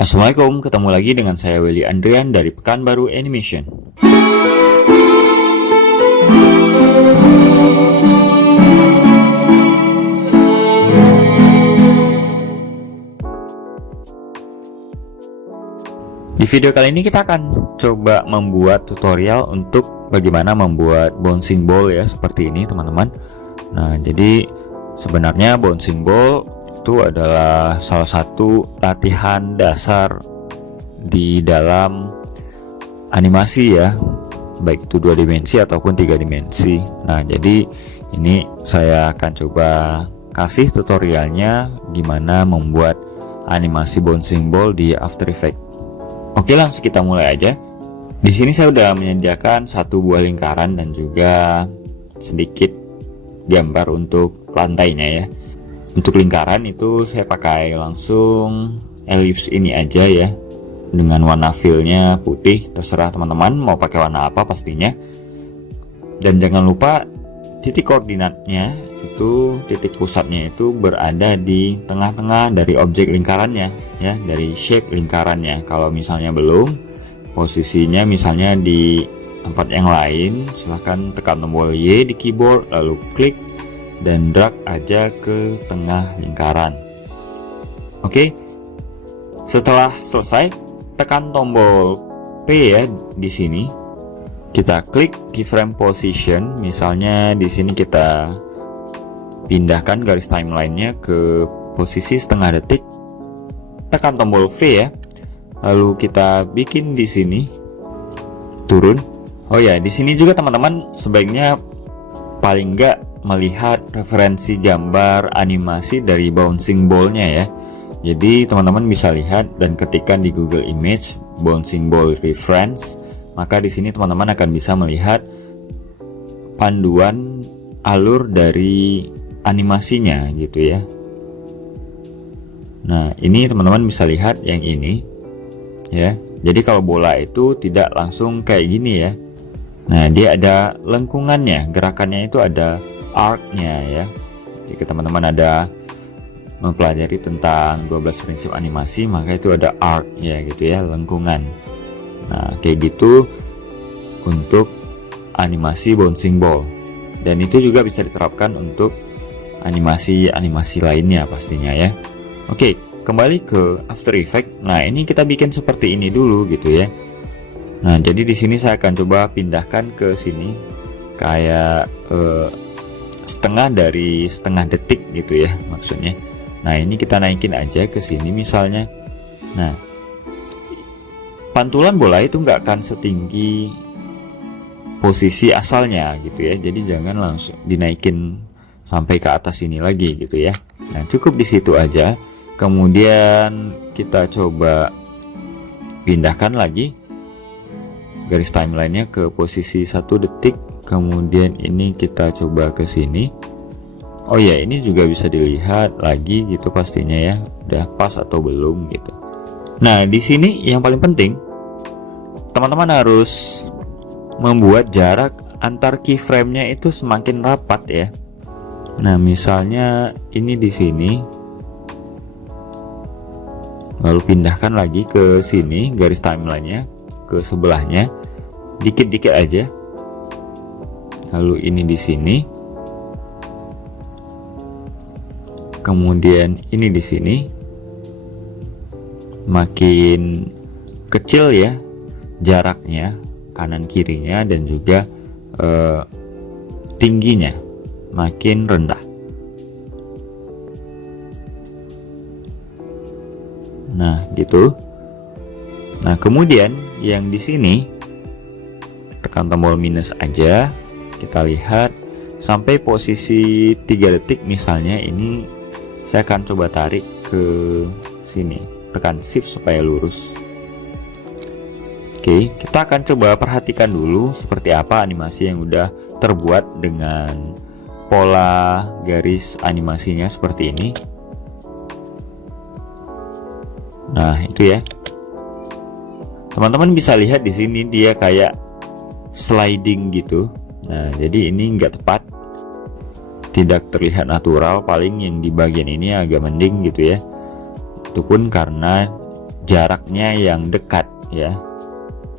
Assalamualaikum, ketemu lagi dengan saya Willy Andrian dari Pekanbaru Animation. Di video kali ini kita akan coba membuat tutorial untuk bagaimana membuat bouncing ball ya, seperti ini teman-teman. Nah, jadi sebenarnya bouncing ball itu adalah salah satu latihan dasar di dalam animasi ya, baik itu 2 dimensi ataupun 3 dimensi. Nah, jadi ini saya akan coba kasih tutorialnya gimana membuat animasi bouncing ball di After Effects. Oke, langsung kita mulai aja. Di sini saya udah menyediakan satu buah lingkaran dan juga sedikit gambar untuk lantainya ya. Untuk lingkaran itu saya pakai langsung ellipse ini aja ya, dengan warna fillnya putih. Terserah teman-teman mau pakai warna apa pastinya. Dan jangan lupa titik koordinatnya itu, titik pusatnya itu berada di tengah-tengah dari objek lingkarannya ya, dari shape lingkarannya. Kalau misalnya belum, posisinya misalnya di tempat yang lain, silahkan tekan tombol Y di keyboard, lalu klik dan drag aja ke tengah lingkaran. Oke, setelah selesai tekan tombol P ya di sini. Kita klik keyframe position, misalnya di sini kita pindahkan garis timelinenya ke posisi setengah detik. Tekan tombol V ya. Lalu kita bikin di sini turun. Oh ya, di sini juga teman-teman sebaiknya paling enggak melihat referensi gambar animasi dari bouncing ball-nya ya. Jadi teman-teman bisa lihat dan ketikkan di Google Image bouncing ball reference. Maka di sini teman-teman akan bisa melihat panduan alur dari animasinya gitu ya. Nah, ini teman-teman bisa lihat yang ini ya. Jadi kalau bola itu tidak langsung kayak gini ya. Nah, dia ada lengkungannya, gerakannya itu ada arc-nya ya. Jika teman-teman ada mempelajari tentang 12 prinsip animasi, maka itu ada arc ya gitu ya, lengkungan. Nah, kayak gitu untuk animasi bouncing ball. Dan itu juga bisa diterapkan untuk animasi-animasi lainnya pastinya ya. Oke, kembali ke After Effects. Nah, ini kita bikin seperti ini dulu gitu ya. Nah, jadi di sini saya akan coba pindahkan ke sini kayak setengah dari setengah detik gitu ya maksudnya. Nah, ini kita naikin aja ke sini misalnya. Nah, pantulan bola itu nggak akan setinggi posisi asalnya gitu ya. Jadi jangan langsung dinaikin sampai ke atas ini lagi gitu ya. Nah, cukup di situ aja. Kemudian kita coba pindahkan lagi garis timelinenya ke posisi 1 detik. Kemudian ini kita coba ke sini. Oh ya, ini juga bisa dilihat lagi gitu pastinya ya, udah pas atau belum gitu. Nah, di sini yang paling penting teman-teman harus membuat jarak antar keyframe-nya itu semakin rapat ya. Nah, misalnya ini di sini. Lalu pindahkan lagi ke sini garis timelinenya ke sebelahnya. Dikit-dikit aja. Lalu ini di sini. Kemudian ini di sini. Makin kecil ya jaraknya kanan kirinya, dan juga tingginya makin rendah. Nah, gitu. Nah, kemudian yang di sini tekan tombol minus aja. Kita lihat sampai posisi 3 detik misalnya. Ini saya akan coba tarik ke sini. Tekan shift supaya lurus. Oke, kita akan coba perhatikan dulu seperti apa animasi yang udah terbuat dengan pola garis animasinya seperti ini. Nah, itu ya. Teman-teman bisa lihat di sini dia kayak sliding gitu. Nah, jadi ini nggak tepat, tidak terlihat natural. Paling yang di bagian ini agak mending gitu ya. Itu pun karena jaraknya yang dekat ya.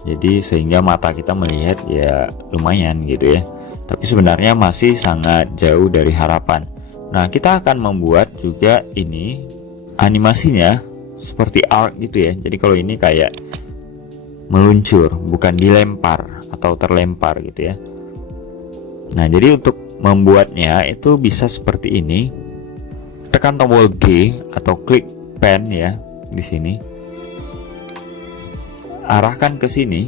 Jadi sehingga mata kita melihat ya lumayan gitu ya. Tapi sebenarnya masih sangat jauh dari harapan. Nah, kita akan membuat juga ini animasinya seperti arc gitu ya. Jadi kalau ini kayak meluncur, bukan dilempar atau terlempar gitu ya. Nah, jadi untuk membuatnya itu bisa seperti ini. Tekan tombol G atau klik pen ya di sini. Arahkan ke sini.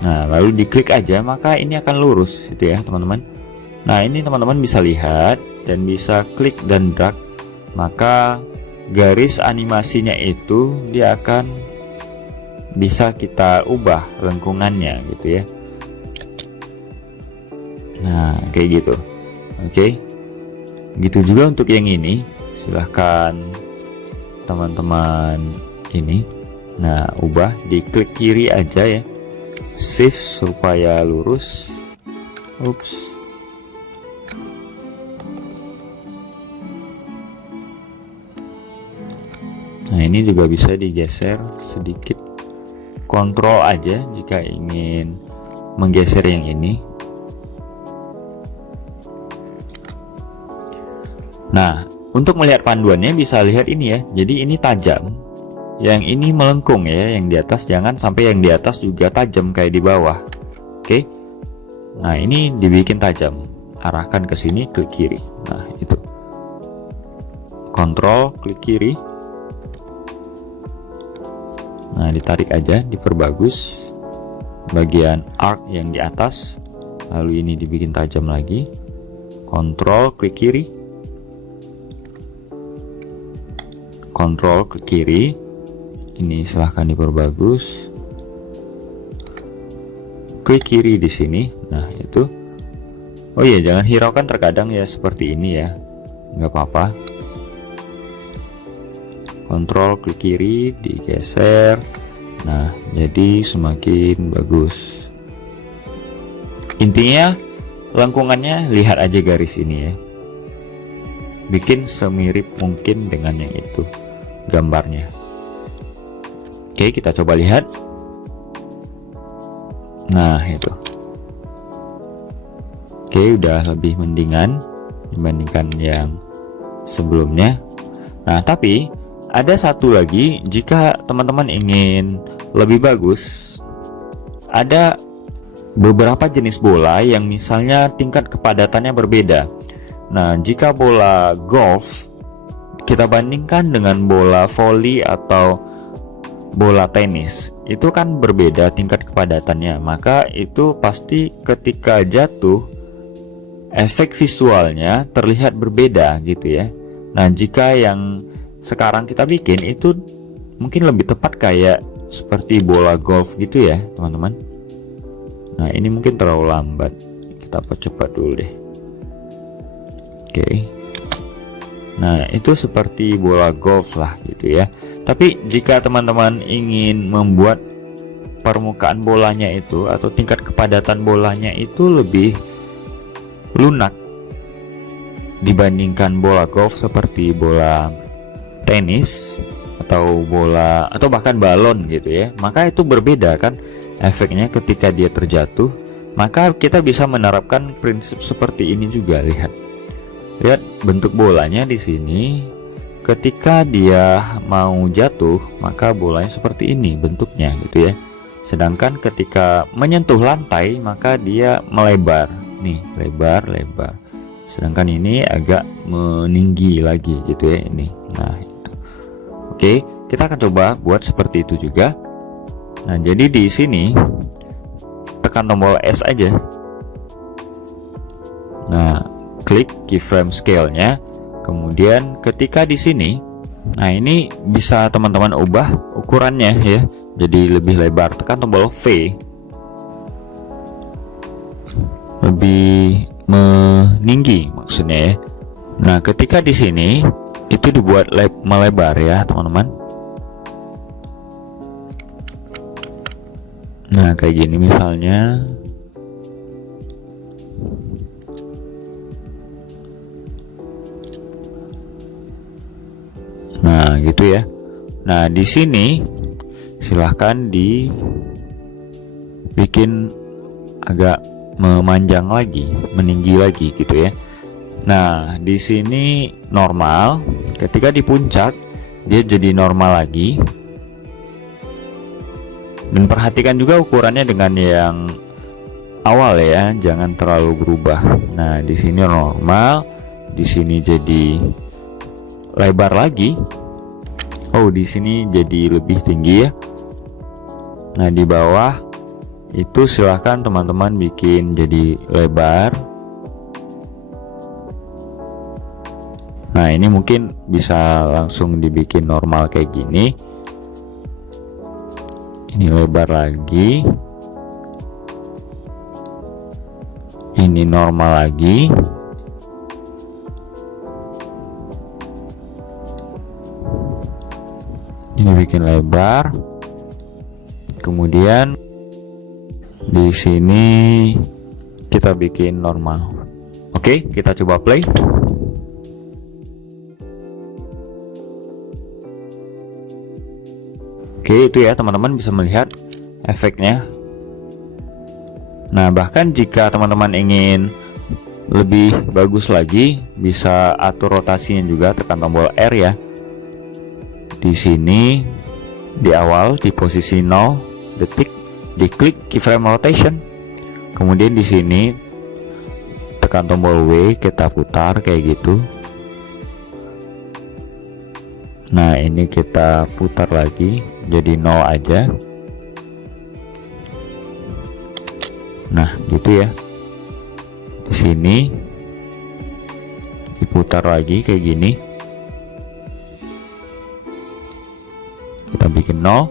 Nah, lalu diklik aja, maka ini akan lurus gitu ya, teman-teman. Nah, ini teman-teman bisa lihat dan bisa klik dan drag, maka garis animasinya itu dia akan bisa kita ubah lengkungannya gitu ya. Nah, kayak gitu. Oke. Gitu juga untuk yang ini. Silahkan teman-teman ini. Nah, ubah, diklik kiri aja ya. Shift supaya lurus. Ups. Nah, ini juga bisa digeser sedikit. Kontrol aja jika ingin menggeser yang ini. Nah, untuk melihat panduannya bisa lihat ini ya. Jadi ini tajam, yang ini melengkung ya, yang di atas jangan sampai yang di atas juga tajam kayak di bawah. Oke. Nah, ini dibikin tajam. Arahkan ke sini, klik kiri. Nah, itu. Kontrol, klik kiri. Nah, ditarik aja, diperbagus bagian arc yang di atas. Lalu ini dibikin tajam lagi. Kontrol, klik kiri. Kontrol, klik kiri. Ini silahkan diperbagus. Klik kiri di sini. Nah, itu. Oh iya, jangan hiraukan terkadang ya seperti ini ya. Nggak apa-apa. Kontrol, klik kiri, digeser. Nah, jadi semakin bagus. Intinya lengkungannya lihat aja garis ini ya. Bikin semirip mungkin dengan yang itu gambarnya. Oke, kita coba lihat. Nah, itu. Oke, udah lebih mendingan dibandingkan yang sebelumnya. Nah, tapi ada satu lagi, jika teman-teman ingin lebih bagus, ada beberapa jenis bola yang misalnya tingkat kepadatannya berbeda. Nah, jika bola golf kita bandingkan dengan bola voli atau bola tenis, itu kan berbeda tingkat kepadatannya. Maka itu pasti ketika jatuh, efek visualnya terlihat berbeda gitu ya. Nah, jika yang sekarang kita bikin itu mungkin lebih tepat kayak seperti bola golf gitu ya, teman-teman. Nah, ini mungkin terlalu lambat. Kita percepat dulu deh. Oke. Nah, itu seperti bola golf lah gitu ya. Tapi jika teman-teman ingin membuat permukaan bolanya itu atau tingkat kepadatan bolanya itu lebih lunak dibandingkan bola golf seperti bola tenis atau bola atau bahkan balon gitu ya, maka itu berbeda kan efeknya ketika dia terjatuh. Maka kita bisa menerapkan prinsip seperti ini juga. Lihat bentuk bolanya di sini. Ketika dia mau jatuh, maka bolanya seperti ini bentuknya gitu ya. Sedangkan ketika menyentuh lantai, maka dia melebar. Nih, lebar. Sedangkan ini agak meninggi lagi gitu ya ini. Nah, itu. Oke, kita akan coba buat seperti itu juga. Nah, jadi di sini tekan tombol S aja. Nah, klik keyframe scale-nya. Kemudian ketika di sini, nah ini bisa teman-teman ubah ukurannya ya. Jadi lebih lebar, tekan tombol V. Lebih meninggi maksudnya ya. Nah, ketika di sini itu dibuat melebar ya, teman-teman. Nah, kayak gini misalnya. Nah, gitu ya. Nah, di sini silahkan dibikin agak memanjang lagi, meninggi lagi gitu ya. Nah, di sini normal. Ketika di puncak dia jadi normal lagi. Dan perhatikan juga ukurannya dengan yang awal ya, jangan terlalu berubah. Nah, di sini normal, di sini jadi lebar lagi. Oh, di sini jadi lebih tinggi ya. Nah, di bawah itu silahkan teman-teman bikin jadi lebar. Nah, ini mungkin bisa langsung dibikin normal kayak gini. Ini lebar lagi. Ini normal lagi. Ini bikin lebar. Kemudian di sini kita bikin normal. Oke, kita coba play. Oke, itu ya teman-teman bisa melihat efeknya. Nah, bahkan jika teman-teman ingin lebih bagus lagi, bisa atur rotasinya juga, tekan tombol R ya. Di sini di awal di posisi 0 detik diklik keyframe rotation. Kemudian di sini tekan tombol W, kita putar kayak gitu. Nah, ini kita putar lagi jadi 0 aja. Nah, gitu ya. Di sini diputar lagi kayak gini. Kita bikin 0.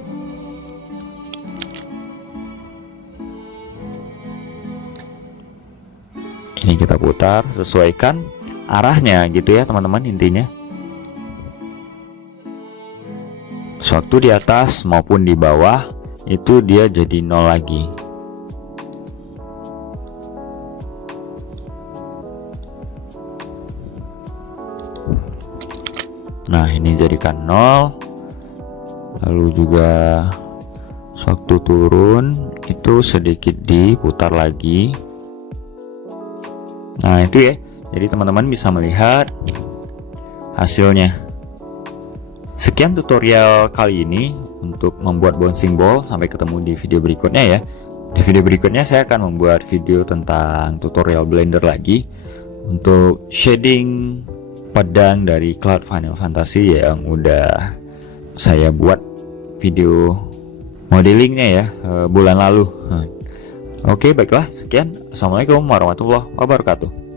Ini kita putar, sesuaikan arahnya gitu ya teman-teman intinya. Sewaktu di atas maupun di bawah itu dia jadi 0 lagi. Nah, ini jadikan 0. Lalu juga sewaktu turun itu sedikit diputar lagi. Nah, itu ya. Jadi teman-teman bisa melihat hasilnya. Sekian tutorial kali ini untuk membuat bouncing ball. Sampai ketemu di video berikutnya ya. Di video berikutnya saya akan membuat video tentang tutorial Blender lagi untuk shading pedang dari Cloud Final Fantasy yang udah saya buat video modelingnya ya bulan lalu. Oke, baiklah, sekian. Assalamualaikum warahmatullahi wabarakatuh.